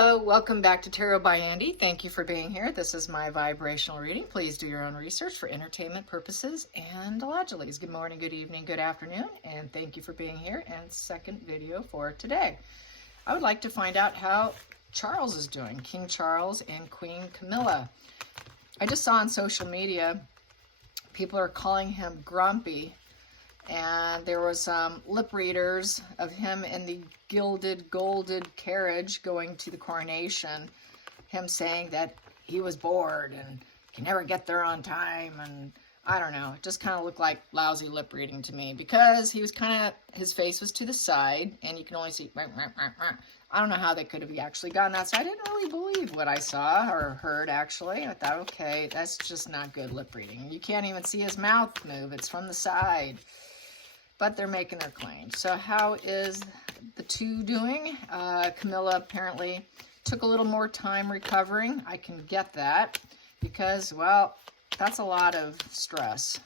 Hello, welcome back to Tarot by Andy. Thank you for being here. This is my vibrational reading. Please do your own research for entertainment purposes and allegedly. Good morning, good evening, good afternoon, and thank you for being here. And second video for today. I would like to find out how Charles is doing, King Charles and Queen Camilla. I just saw on social media, people are calling him grumpy. And there was lip readers of him in the gilded, golded carriage going to the coronation. Him saying that he was bored and can never get there on time. And I don't know, it just kind of looked like lousy lip reading to me. Because he was his face was to the side and you can only see, I don't know how they could have actually gotten that. So I didn't really believe what I saw or heard actually. I thought, okay, that's just not good lip reading. You can't even see his mouth move, it's from the side. But they're making their claim. So how is the two doing? Camilla apparently took a little more time recovering. I can get that because, well, that's a lot of stress.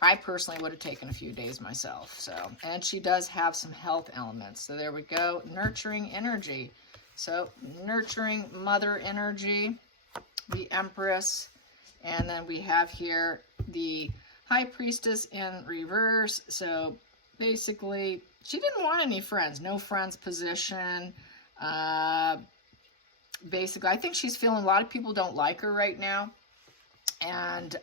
I personally would have taken a few days myself. So, and she does have some health elements. So there we go, nurturing energy. So nurturing mother energy, the Empress, and then we have here the High Priestess in reverse. So basically, she didn't want any friends. No friends position. Basically, I think she's feeling a lot of people don't like her right now. And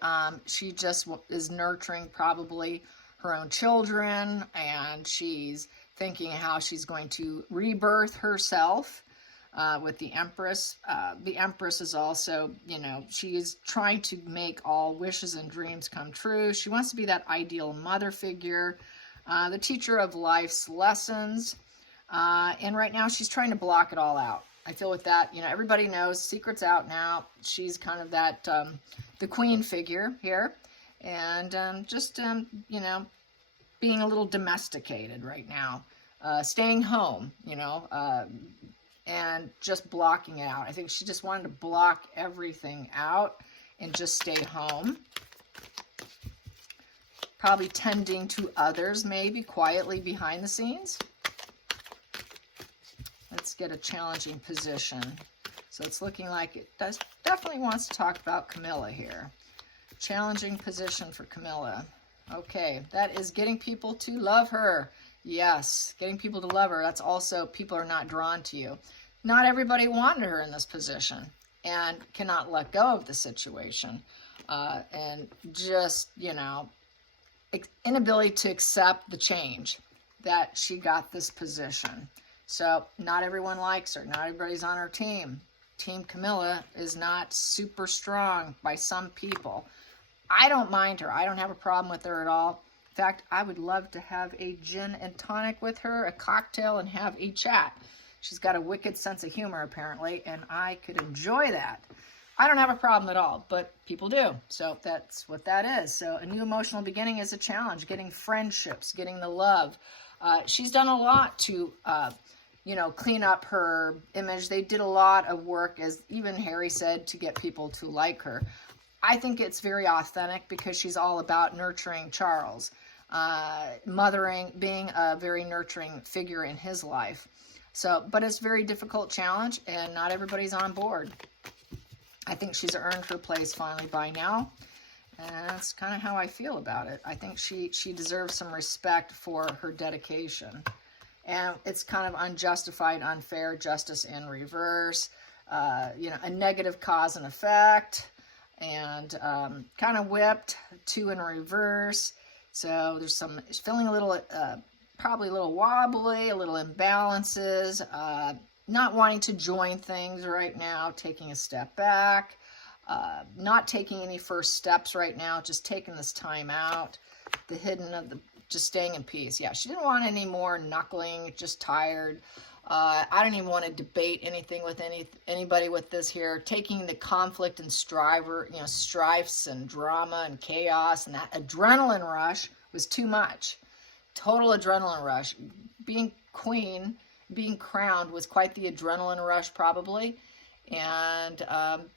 she just is nurturing probably her own children. And she's thinking how she's going to rebirth herself. With the Empress. The Empress is also, you know, she is trying to make all wishes and dreams come true. She wants to be that ideal mother figure, the teacher of life's lessons. And right now she's trying to block it all out. I feel with that, you know, everybody knows, secret's out now. She's kind of that, the queen figure here. And you know, being a little domesticated right now. Staying home, you know, and just blocking it out. I think she just wanted to block everything out and just stay home. Probably tending to others, maybe quietly behind the scenes. Let's get a challenging position. So it's looking like it definitely wants to talk about Camilla here. Challenging position for Camilla. Okay, that is getting people to love her. Yes, getting people to love her. That's also, people are not drawn to you. Not everybody wanted her in this position and cannot let go of the situation. And just, you know, inability to accept the change that she got this position. So not everyone likes her. Not everybody's on her team. Team Camilla is not super strong by some people. I don't mind her. I don't have a problem with her at all. In fact, I would love to have a gin and tonic with her, a cocktail, and have a chat. She's got a wicked sense of humor, apparently, and I could enjoy that. I don't have a problem at all, but people do. So that's what that is. So a new emotional beginning is a challenge, getting friendships, getting the love. She's done a lot to, you know, clean up her image. They did a lot of work, as even Harry said, to get people to like her. I think it's very authentic because she's all about nurturing Charles. Mothering, being a very nurturing figure in his life. So, but it's a very difficult challenge and not everybody's on board. I think she's earned her place finally by now. And that's kind of how I feel about it. I think she deserves some respect for her dedication. And it's kind of unjustified, unfair, justice in reverse. You know, a negative cause and effect. And kind of whipped, 2 in reverse. So there's some, feeling a little, probably a little wobbly, a little imbalances, not wanting to join things right now, taking a step back, not taking any first steps right now, just taking this time out, the hidden of the, just staying in peace. Yeah, she didn't want any more knuckling, just tired. I don't even want to debate anything with anybody with this here. Taking the conflict and strifes and drama and chaos and that adrenaline rush was too much. Total adrenaline rush. Being queen, being crowned was quite the adrenaline rush probably. And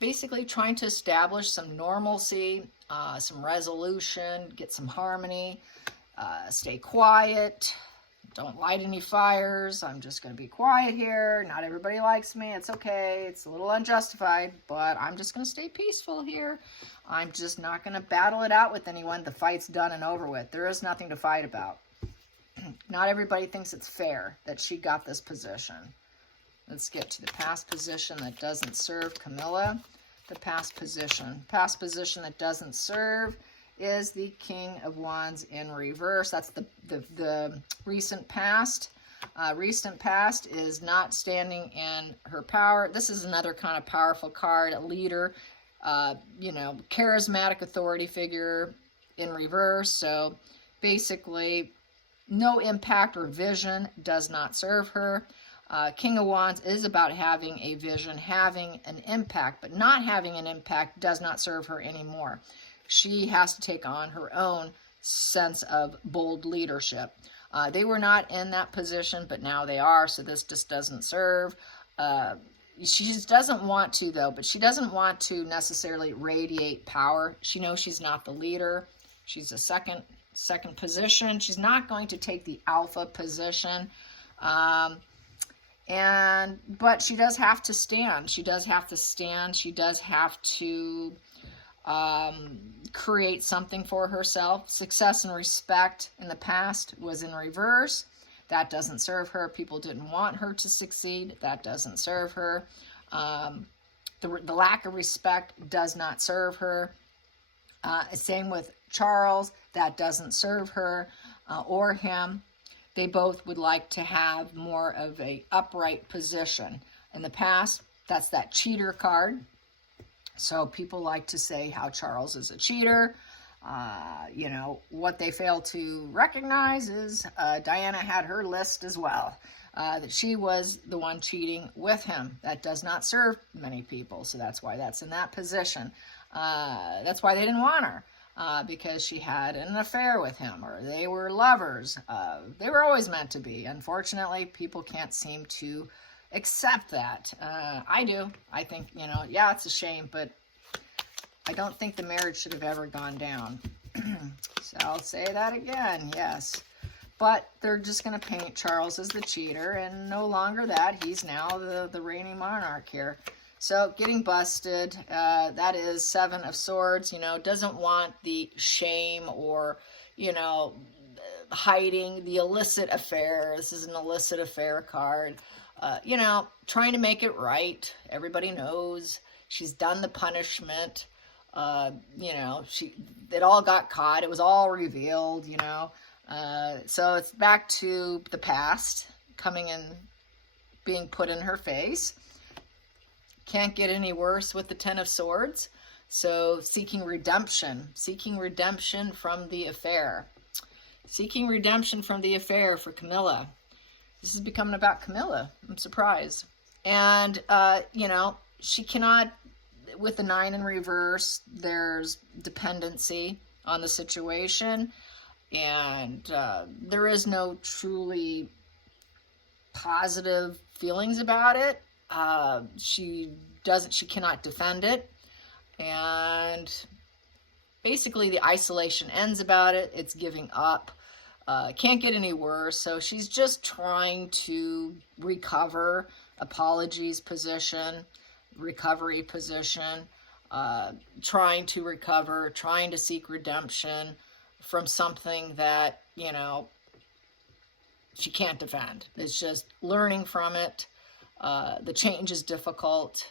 basically trying to establish some normalcy, some resolution, get some harmony, stay quiet, don't light any fires. I'm just going to be quiet here. Not everybody likes me. It's okay. It's a little unjustified, but I'm just going to stay peaceful here. I'm just not going to battle it out with anyone. The fight's done and over with. There is nothing to fight about. Not everybody thinks it's fair that she got this position. Let's get to the past position that doesn't serve Camilla. The past position. Past position that doesn't serve is the King of Wands in reverse. That's the recent past. Recent past is not standing in her power. This is another kind of powerful card, a leader, you know, charismatic authority figure in reverse. So basically, no impact or vision does not serve her. King of Wands is about having a vision, having an impact, but not having an impact does not serve her anymore. She has to take on her own sense of bold leadership. They were not in that position, but now they are, so this just doesn't serve. She just doesn't want to, though, but she doesn't want to necessarily radiate power. She knows she's not the leader. She's a second position. She's not going to take the alpha position. But she does have to stand. She does have to stand. She does have to create something for herself. Success and respect in the past was in reverse. That doesn't serve her. People didn't want her to succeed. That doesn't serve her. The lack of respect does not serve her. Same with Charles. That doesn't serve her or him. They both would like to have more of a upright position. In the past, that's that cheater card. So people like to say how Charles is a cheater. You know, what they fail to recognize is Diana had her list as well, that she was the one cheating with him. That does not serve many people, so that's why that's in that position. That's why they didn't want her. Because she had an affair with him, or they were lovers. They were always meant to be. Unfortunately, people can't seem to accept that. I do. I think, you know, yeah, it's a shame, but I don't think the marriage should have ever gone down. So I'll say that again, yes. But they're just going to paint Charles as the cheater, and no longer that. He's now the reigning monarch here. So getting busted, that is Seven of Swords, you know, doesn't want the shame or, you know, hiding the illicit affair. This is an illicit affair card. You know, trying to make it right. Everybody knows she's done the punishment. You know, it all got caught. It was all revealed, you know. So it's back to the past coming and being put in her face. Can't get any worse with the Ten of Swords. So seeking redemption from the affair. Seeking redemption from the affair for Camilla. This is becoming about Camilla. I'm surprised. And, you know, she cannot, with the 9 in reverse, there's dependency on the situation. And there is no truly positive feelings about it. She cannot defend it, and basically the isolation ends about it. It's giving up. Can't get any worse. So she's just trying to recover, apologies position, recovery position, trying to recover, trying to seek redemption from something that, you know, she can't defend. It's just learning from it. The change is difficult.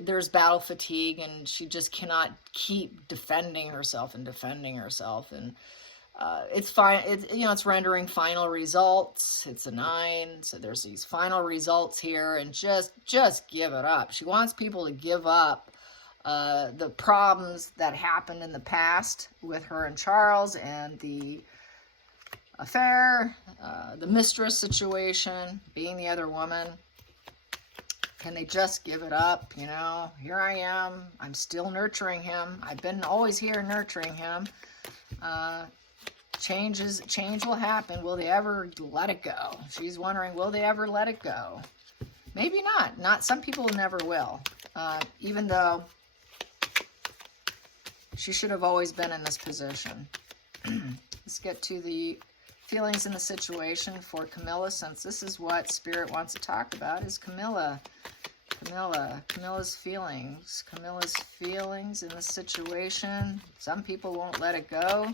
There's battle fatigue, and she just cannot keep defending herself. And it's fine. You know, it's rendering final results. It's a 9, so there's these final results here, and just give it up. She wants people to give up the problems that happened in the past with her and Charles, and the affair, the mistress situation, being the other woman. Can they just give it up? You know, here I am. I'm still nurturing him. I've been always here nurturing him. Change will happen. Will they ever let it go? She's wondering, will they ever let it go? Maybe not. Some people never will. Even though she should have always been in this position. Let's get to the feelings in the situation for Camilla, since this is what Spirit wants to talk about, is Camilla. Camilla's feelings. Camilla's feelings in the situation. Some people won't let it go.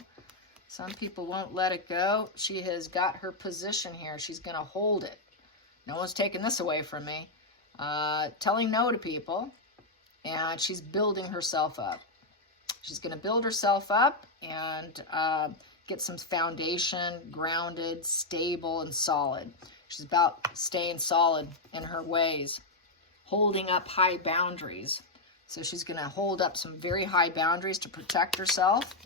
Some people won't let it go. She has got her position here. She's going to hold it. No one's taking this away from me. Telling no to people. And she's building herself up. She's going to build herself up and get some foundation, grounded, stable, and solid. She's about staying solid in her ways, holding up high boundaries. So she's going to hold up some very high boundaries to protect herself.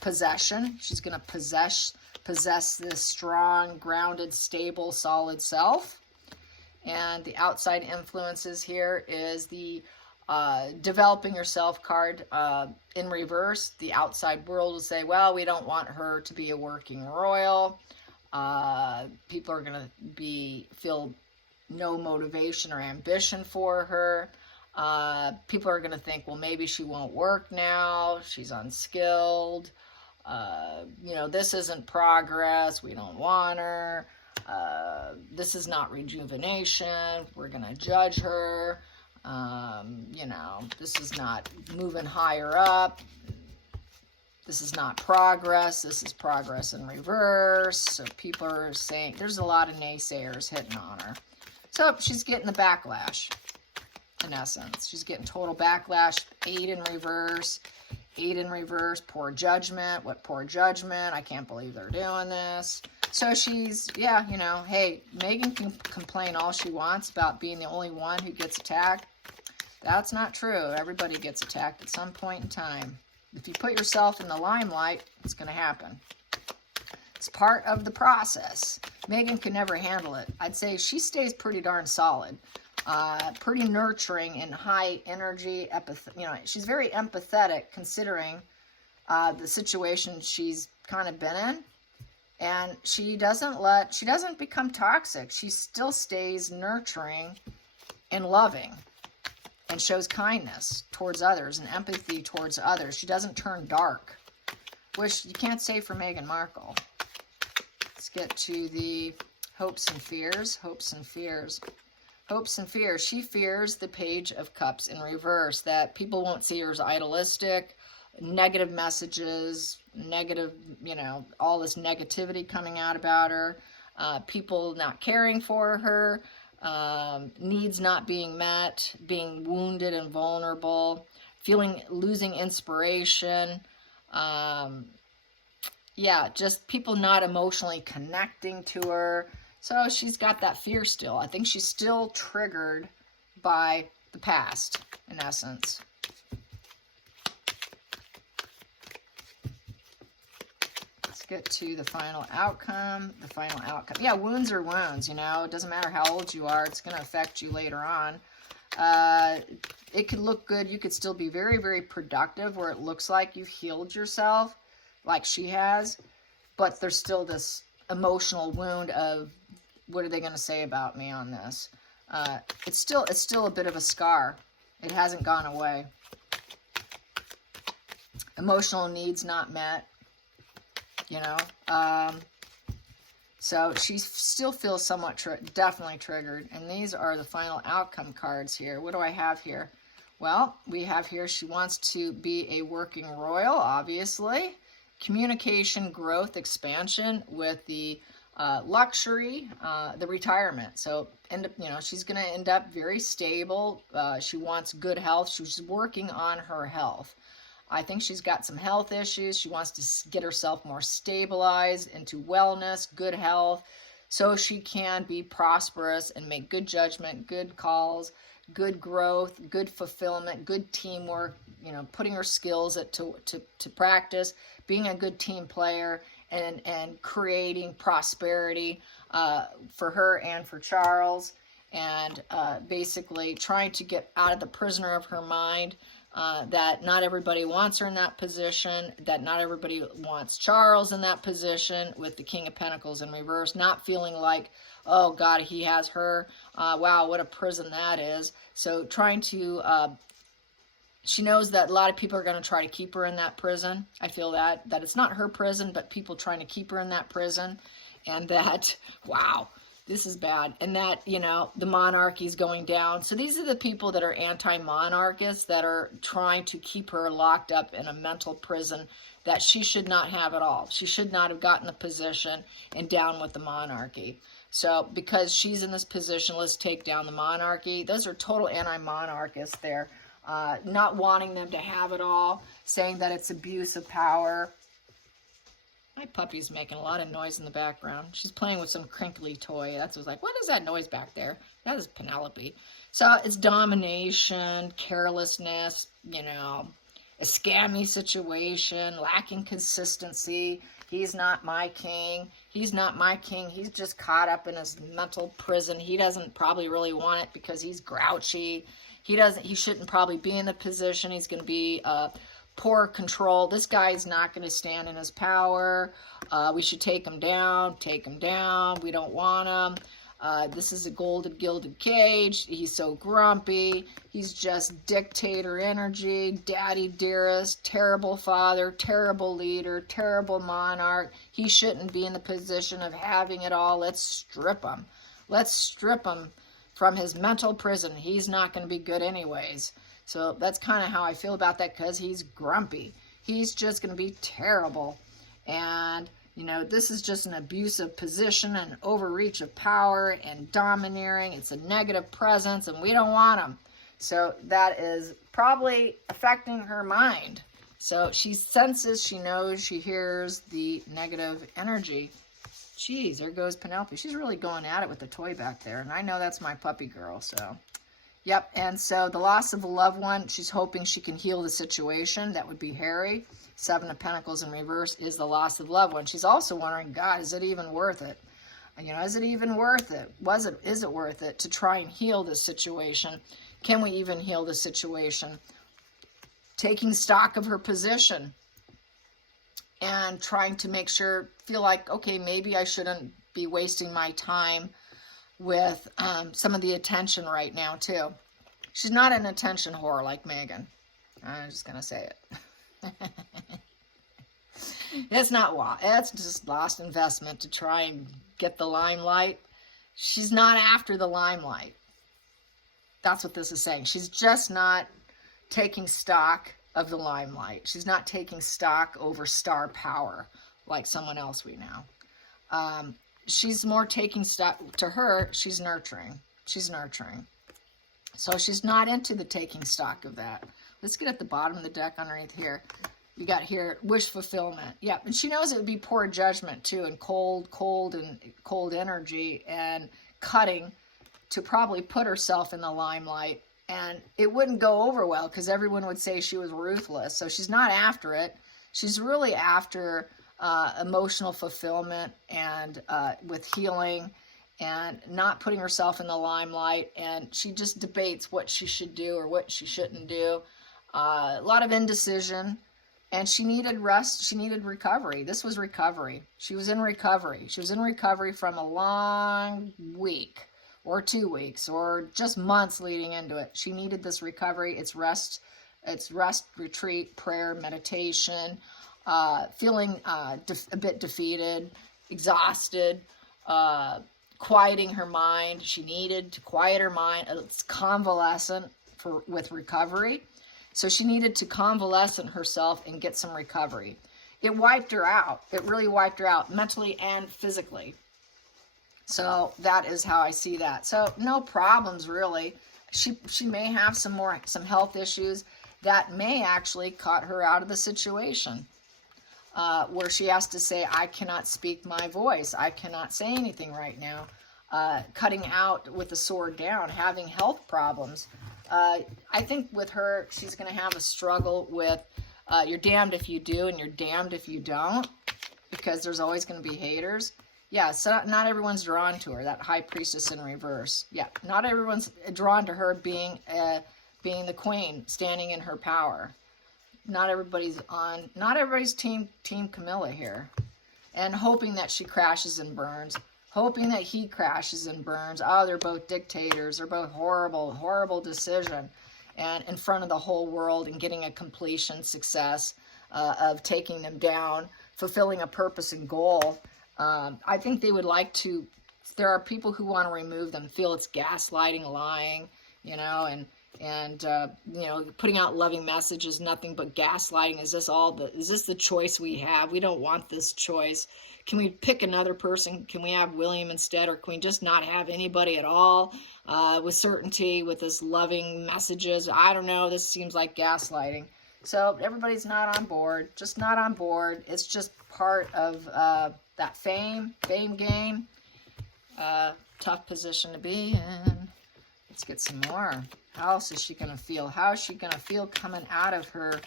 Possession. She's going to possess this strong, grounded, stable, solid self. And the outside influences here is the developing yourself card in reverse. The outside world will say, well, we don't want her to be a working royal. People are going to feel no motivation or ambition for her. People are going to think, well, maybe she won't work now. She's unskilled. This isn't progress. We don't want her. This is not rejuvenation. We're going to judge her. This is not moving higher up. This is not progress. This is progress in reverse. So people are saying, there's a lot of naysayers hitting on her. So she's getting the backlash, in essence. She's getting total backlash. 8 in reverse. 8 in reverse. Poor judgment. What poor judgment? I can't believe they're doing this. So she's, hey, Megan can complain all she wants about being the only one who gets attacked. That's not true. Everybody gets attacked at some point in time. If you put yourself in the limelight, it's going to happen. It's part of the process. Megan can never handle it. I'd say she stays pretty darn solid. Pretty nurturing and high energy. She's very empathetic considering the situation she's kind of been in. And she doesn't become toxic. She still stays nurturing and loving and shows kindness towards others and empathy towards others. She doesn't turn dark, which you can't say for Meghan Markle. Let's get to the hopes and fears. Hopes and fears. Hopes and fears. She fears the Page of Cups in reverse, that people won't see her as idealistic, negative messages, negative, all this negativity coming out about her, people not caring for her, needs not being met, being wounded and vulnerable, losing inspiration, just people not emotionally connecting to her. So she's got that fear still. I think she's still triggered by the past, in essence. Get to the final outcome. Yeah, wounds are wounds, it doesn't matter how old you are, it's going to affect you later on. It could look good. You could still be very, very productive where it looks like you've healed yourself, like she has, but there's still this emotional wound of, what are they going to say about me on this? It's still a bit of a scar. It hasn't gone away. Emotional needs not met. So she still feels somewhat definitely triggered. And these are the final outcome cards here. What do I have here? Well, we have here she wants to be a working royal, obviously. Communication, growth, expansion with the luxury, the retirement. So, she's going to end up very stable. She wants good health. She's working on her health. I think she's got some health issues. She wants to get herself more stabilized into wellness, good health, so she can be prosperous and make good judgment, good calls, good growth, good fulfillment, good teamwork, putting her skills to practice, being a good team player, and creating prosperity for her and for Charles, and basically trying to get out of the prisoner of her mind, that not everybody wants her in that position, that not everybody wants Charles in that position with the King of Pentacles in reverse, not feeling like, oh God, he has her, wow, what a prison that is. So trying to, she knows that a lot of people are going to try to keep her in that prison. I feel that it's not her prison, but people trying to keep her in that prison. and that, wow, this is bad. And that, you know, the monarchy is going down. So these are the people that are anti-monarchists that are trying to keep her locked up in a mental prison that she should not have at all. She should not have gotten the position and down with the monarchy. So because she's in this position, let's take down the monarchy. Those are total anti-monarchists there. Not wanting them to have it all, saying that it's abuse of power. My puppy's making a lot of noise in the background. She's playing with some crinkly toy. That's what's like, what is that noise back there? That is Penelope. So it's domination, carelessness, you know, a scammy situation, lacking consistency. He's not my king. He's not my king. He's just caught up in his mental prison. He doesn't probably really want it because he's grouchy. He shouldn't probably be in the position. He's going to be poor control. This guy's not going to stand in his power. We should take him down. Take him down. We don't want him. This is a gilded cage. He's so grumpy. He's just dictator energy, daddy dearest, terrible father, terrible leader, terrible monarch. He shouldn't be in the position of having it all. Let's strip him. Let's strip him from his mental prison. He's not going to be good anyways. So that's kind of how I feel about that, because he's grumpy. He's just going to be terrible. And, you know, this is just an abusive position and overreach of power and domineering. It's a negative presence, and we don't want him. So that is probably affecting her mind. So she senses, she knows, she hears the negative energy. Geez, there goes Penelope. She's really going at it with the toy back there. And I know that's my puppy girl, so... Yep, and so the loss of a loved one, she's hoping she can heal the situation. That would be Harry. 7 of Pentacles in reverse is the loss of loved one. She's also wondering, God, is it even worth it? You know, is it even worth it? Is it worth it to try and heal this situation? Can we even heal the situation? Taking stock of her position and trying to feel like, okay, maybe I shouldn't be wasting my time with some of the attention right now too. She's not an attention whore like Megan. I'm just gonna say it. It's just lost investment to try and get the limelight. She's not after the limelight. That's what this is saying. She's just not taking stock of the limelight. She's not taking stock over star power like someone else we know. She's more taking stock. To her, she's nurturing. She's nurturing. So she's not into the taking stock of that. Let's get at the bottom of the deck underneath here. We got here, wish fulfillment. Yeah, and she knows it would be poor judgment too, and cold energy, and cutting to probably put herself in the limelight. And it wouldn't go over well because everyone would say she was ruthless. So she's not after it. She's really after emotional fulfillment and with healing and not putting herself in the limelight. And she just debates what she should do or what she shouldn't do. A lot of indecision. And she needed rest. She needed recovery. This was recovery. She was in recovery. She was in recovery from a long week or 2 weeks or just months leading into it. She needed this recovery. It's rest, retreat, prayer, meditation, feeling a bit defeated, exhausted, quieting her mind. She needed to quiet her mind. It's convalescent with recovery. So she needed to convalescent herself and get some recovery. It wiped her out. It really wiped her out mentally and physically. So that is how I see that. So no problems really. She may have some health issues that may actually cut her out of the situation where she has to say, I cannot speak my voice. I cannot say anything right now. Cutting out with the sword down, having health problems. I think with her, she's going to have a struggle with you're damned if you do and you're damned if you don't, because there's always going to be haters. Yeah, so not everyone's drawn to her, that high priestess in reverse. Yeah, not everyone's drawn to her being the queen, standing in her power. Not everybody's team Camilla here. And hoping that she crashes and burns. Hoping that he crashes and burns. Oh, they're both dictators. They're both horrible decision. And in front of the whole world and getting a completion success of taking them down, fulfilling a purpose and goal. I think they would like to, there are people who want to remove them, feel it's gaslighting, lying, you know, and you know, putting out loving messages, nothing but gaslighting. Is this the choice we have? We don't want this choice. Can we pick another person? Can we have William instead? Or can we just not have anybody at all with certainty with this loving messages? I don't know. This seems like gaslighting. So everybody's not on board, just not on board. It's just part of that fame game. Tough position to be in. Let's get some more. How else is she going to feel? How is she going to feel coming out of her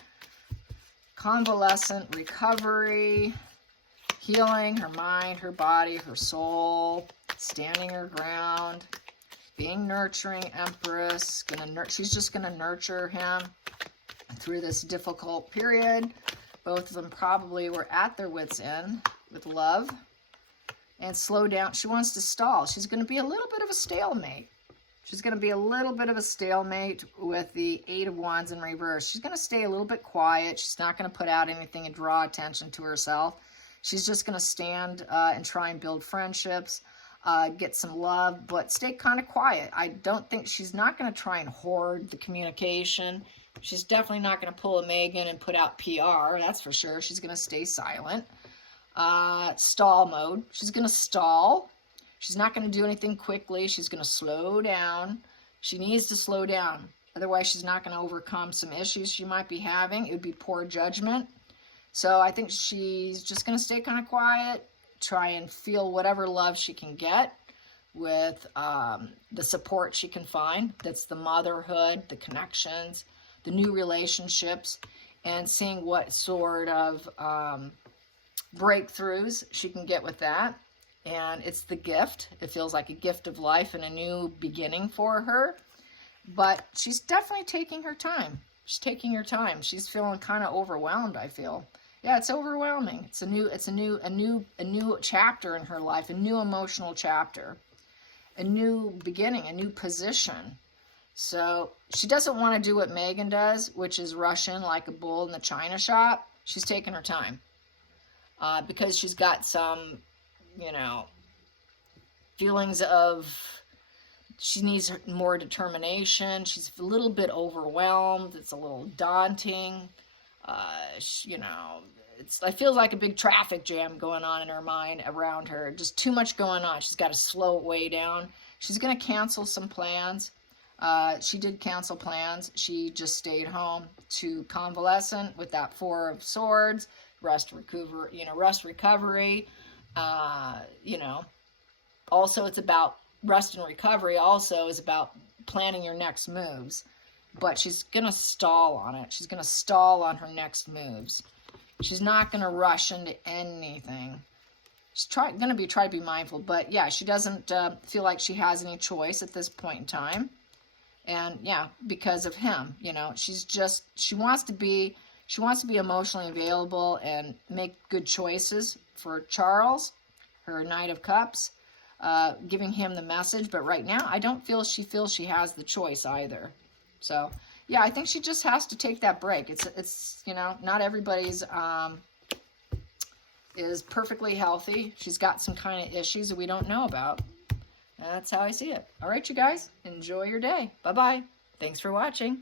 convalescent recovery, healing her mind, her body, her soul, standing her ground, being nurturing Empress. She's just going to nurture him through this difficult period. Both of them probably were at their wits' end with love. And slow down. She wants to stall. She's going to be a little bit of a stalemate. She's going to be a little bit of a stalemate with the Eight of Wands in reverse. She's going to stay a little bit quiet. She's not going to put out anything and draw attention to herself. She's just going to stand and try and build friendships, get some love, but stay kind of quiet. I don't think she's not going to try and hoard the communication. She's definitely not going to pull a Megan and put out PR. That's for sure. She's going to stay silent. Stall mode. She's going to stall. She's not going to do anything quickly. She's going to slow down. She needs to slow down. Otherwise, she's not going to overcome some issues she might be having. It would be poor judgment. So I think she's just going to stay kind of quiet, try and feel whatever love she can get with the support she can find. That's the motherhood, the connections, the new relationships, and seeing what sort of breakthroughs she can get with that. And it's the gift. It feels like a gift of life and a new beginning for her. But she's definitely taking her time. She's taking her time. She's feeling kind of overwhelmed, I feel. Yeah, it's overwhelming. It's a new chapter in her life, a new emotional chapter, a new beginning, a new position. So she doesn't want to do what Megan does, which is rush in like a bull in the china shop. She's taking her time. Because she's got some, you know, feelings of she needs more determination. She's a little bit overwhelmed. It's a little daunting. You know, it feels like a big traffic jam going on in her mind around her. Just too much going on. She's got to slow it way down. She's going to cancel some plans. She did cancel plans. She just stayed home to convalescent with that Four of Swords. Rest, recovery, you know, also it's about rest and recovery also is about planning your next moves, but she's going to stall on it. She's going to stall on her next moves. She's not going to rush into anything. She's going to try to be mindful, but yeah, she doesn't feel like she has any choice at this point in time. And yeah, because of him, you know, she wants to be emotionally available and make good choices for Charles, her Knight of Cups, giving him the message. But right now, I don't feel she feels she has the choice either. So, yeah, I think she just has to take that break. It's you know, not everybody's is perfectly healthy. She's got some kind of issues that we don't know about. That's how I see it. All right, you guys, enjoy your day. Bye-bye. Thanks for watching.